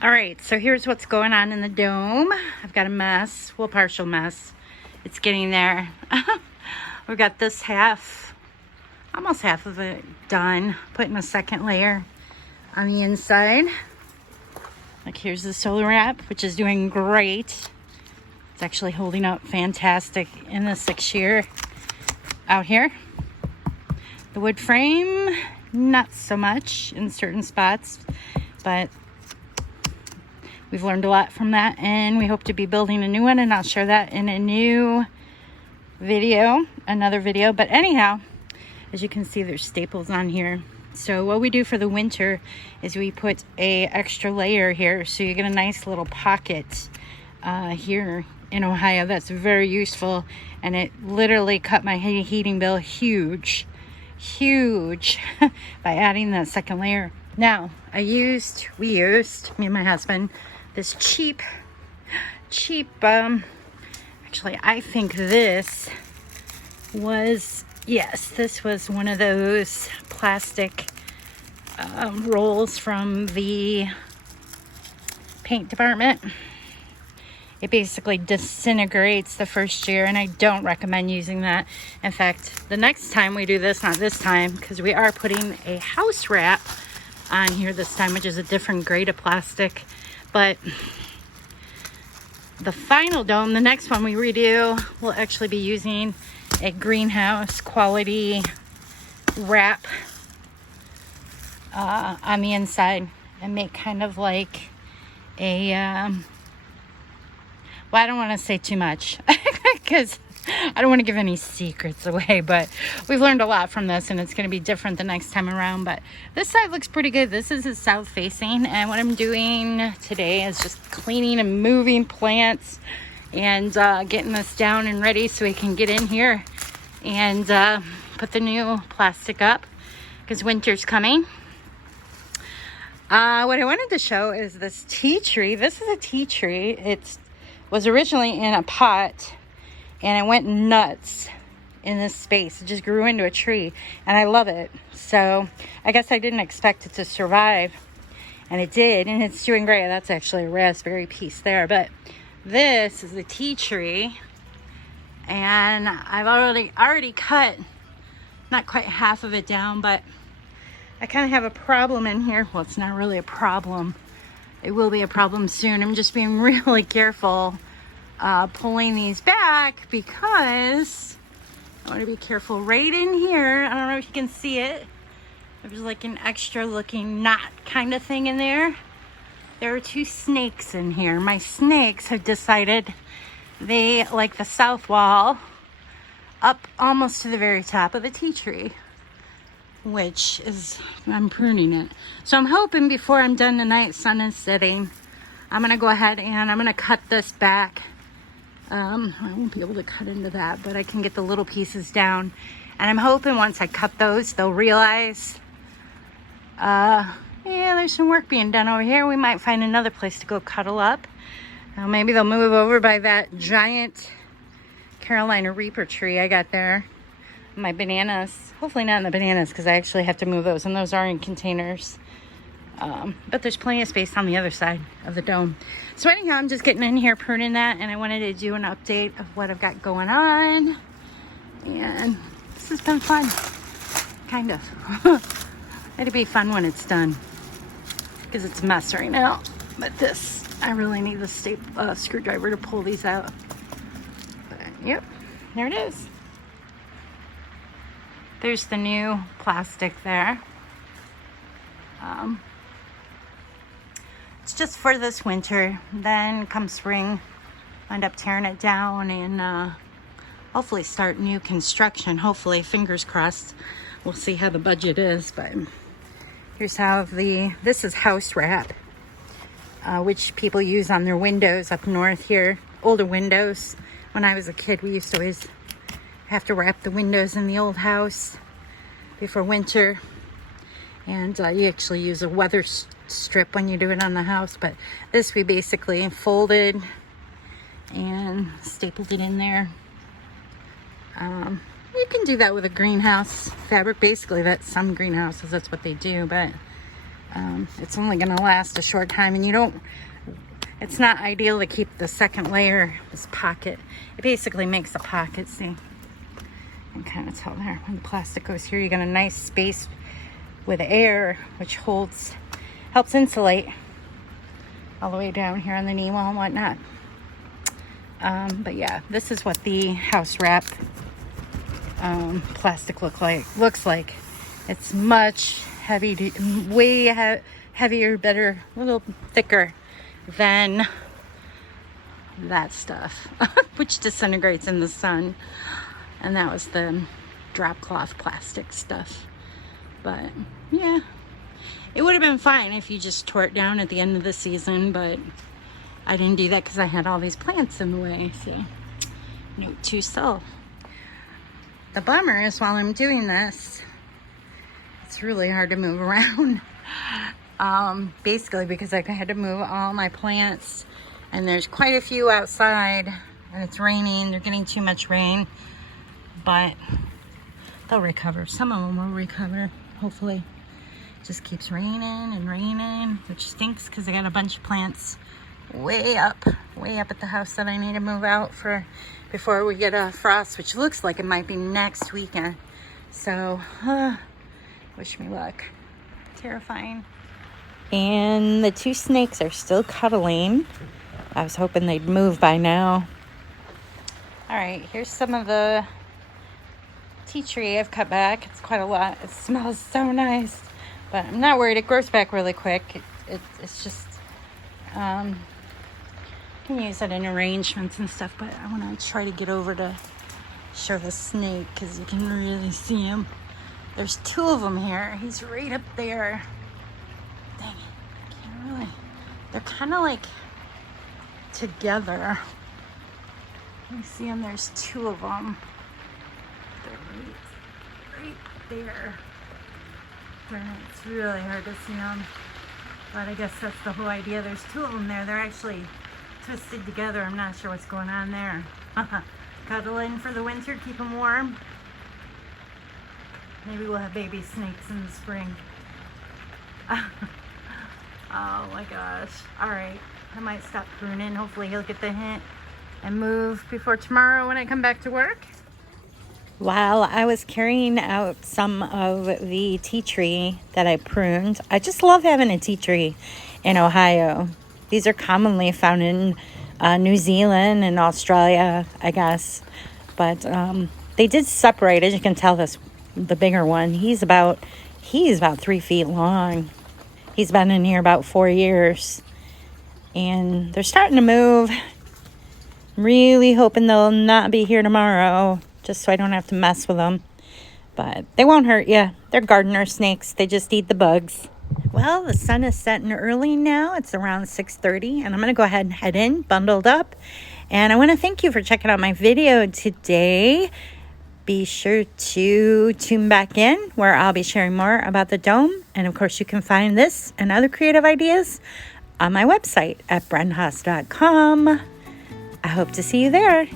All right, so here's what's going on in the dome. I've got a mess, well, partial mess. It's getting there. We've got this half, almost half of it done. Putting a second layer on the inside. Like here's the solar wrap, which is doing great. It's actually holding up fantastic in the 6th year out here. The wood frame, not so much in certain spots, but we've learned a lot from that, and we hope to be building a new one, and I'll share that in a new video, another video. But anyhow, as you can see, there's staples on here. So what we do for the winter is we put a extra layer here, so you get a nice little pocket here in Ohio. That's very useful, and it literally cut my heating bill huge by adding that second layer. Now, we used, me and my husband, this cheap, actually, I think this was, yes, this was one of those plastic rolls from the paint department. It basically disintegrates the first year, and I don't recommend using that. In fact, the next time we do this, not this time, because we are putting a house wrap on here this time, which is a different grade of plastic. But the final dome, the next one we redo, we'll actually be using a greenhouse quality wrap on the inside, and make kind of like a well, I don't want to say too much because I don't want to give any secrets away, but we've learned a lot from this, and it's going to be different the next time around. But this side looks pretty good. This is the south facing, and what I'm doing today is just cleaning and moving plants and getting this down and ready so we can get in here and put the new plastic up because winter's coming. What I wanted to show is this tea tree. This is a tea tree. It was originally in a pot, and it went nuts in this space. It just grew into a tree, and I love it. So I guess I didn't expect it to survive, and it did, and it's doing great. That's actually a raspberry piece there, but this is the tea tree, and I've already cut not quite half of it down, but I kind of have a problem in here. Well, it's not really a problem. It will be a problem soon. I'm just being really careful pulling these back because I want to be careful right in here. I don't know if you can see it. There's like an extra looking knot kind of thing in there. There are 2 snakes in here. My snakes have decided they like the south wall up almost to the very top of the tea tree, which is, I'm pruning it. So I'm hoping before I'm done tonight, sun is setting, I'm going to go ahead and I'm going to cut this back. I won't be able to cut into that, but I can get the little pieces down. And I'm hoping once I cut those, they'll realize, yeah, there's some work being done over here. We might find another place to go cuddle up. Maybe they'll move over by that giant Carolina Reaper tree I got there. My bananas, hopefully not in the bananas because I actually have to move those, and those are in containers. But there's plenty of space on the other side of the dome. So anyhow, I'm just getting in here pruning that, and I wanted to do an update of what I've got going on. And this has been fun, kind of. It'll be fun when it's done because it's a mess right now. But this, I really need the screwdriver to pull these out. But, yep, there it is. There's the new plastic there. It's just for this winter. Then come spring, I end up tearing it down and hopefully start new construction. Hopefully, fingers crossed. We'll see how the budget is. But here's how this is house wrap, which people use on their windows up north here. Older windows. When I was a kid, we used to always have to wrap the windows in the old house before winter, and you actually use a weather strip when you do it on the house, but this we basically folded and stapled it in there. You can do that with a greenhouse fabric. Basically, that's some greenhouses, that's what they do, but It's only going to last a short time, and it's not ideal to keep the second layer, this pocket. It basically makes a pocket, see? You can kind of tell there. When the plastic goes here, you got a nice space with air, which helps insulate all the way down here on the knee wall and whatnot. But yeah, this is what the house wrap plastic looks like. It's much heavier, better, a little thicker than that stuff, which disintegrates in the sun. And that was the drop cloth plastic stuff. But yeah, it would have been fine if you just tore it down at the end of the season, but I didn't do that because I had all these plants in the way. So note to self. The bummer is while I'm doing this, it's really hard to move around. Basically because I had to move all my plants, and there's quite a few outside, and it's raining. They're getting too much rain, but they'll recover. Some of them will recover, hopefully. It just keeps raining and raining, which stinks because I got a bunch of plants way up at the house that I need to move out for before we get a frost, which looks like it might be next weekend. So wish me luck. Terrifying. And the two snakes are still cuddling. I was hoping they'd move by now. All right, here's some of the tea tree I've cut back. It's quite a lot. It smells so nice, but I'm not worried. It grows back really quick. It's just you can use it in arrangements and stuff, but I want to try to get over to show the snake because you can really see him. There's two of them here. He's right up there. Dang it, I can't really. They're kind of like together. You see them? There's two of them. They're right there. It's really hard to see them, but I guess that's the whole idea. There's two of them there. They're actually twisted together. I'm not sure what's going on there. Cuddle in for the winter, keep them warm. Maybe we'll have baby snakes in the spring. Oh my gosh. All right, I might stop pruning. Hopefully he'll get the hint and move before tomorrow when I come back to work. While I was carrying out some of the tea tree that I pruned, I just love having a tea tree in Ohio. These are commonly found in New Zealand and Australia, I guess. But they did separate, as you can tell, the bigger one. He's about 3 feet long. He's been in here about 4 years. And they're starting to move. I'm really hoping they'll not be here tomorrow, just so I don't have to mess with them. But they won't hurt you. They're gardener snakes. They just eat the bugs. Well, the sun is setting early now. It's around 6:30, and I'm going to go ahead and head in, bundled up. And I want to thank you for checking out my video today. Be sure to tune back in where I'll be sharing more about the dome. And of course, you can find this and other creative ideas on my website at brenhaas.com. I hope to see you there.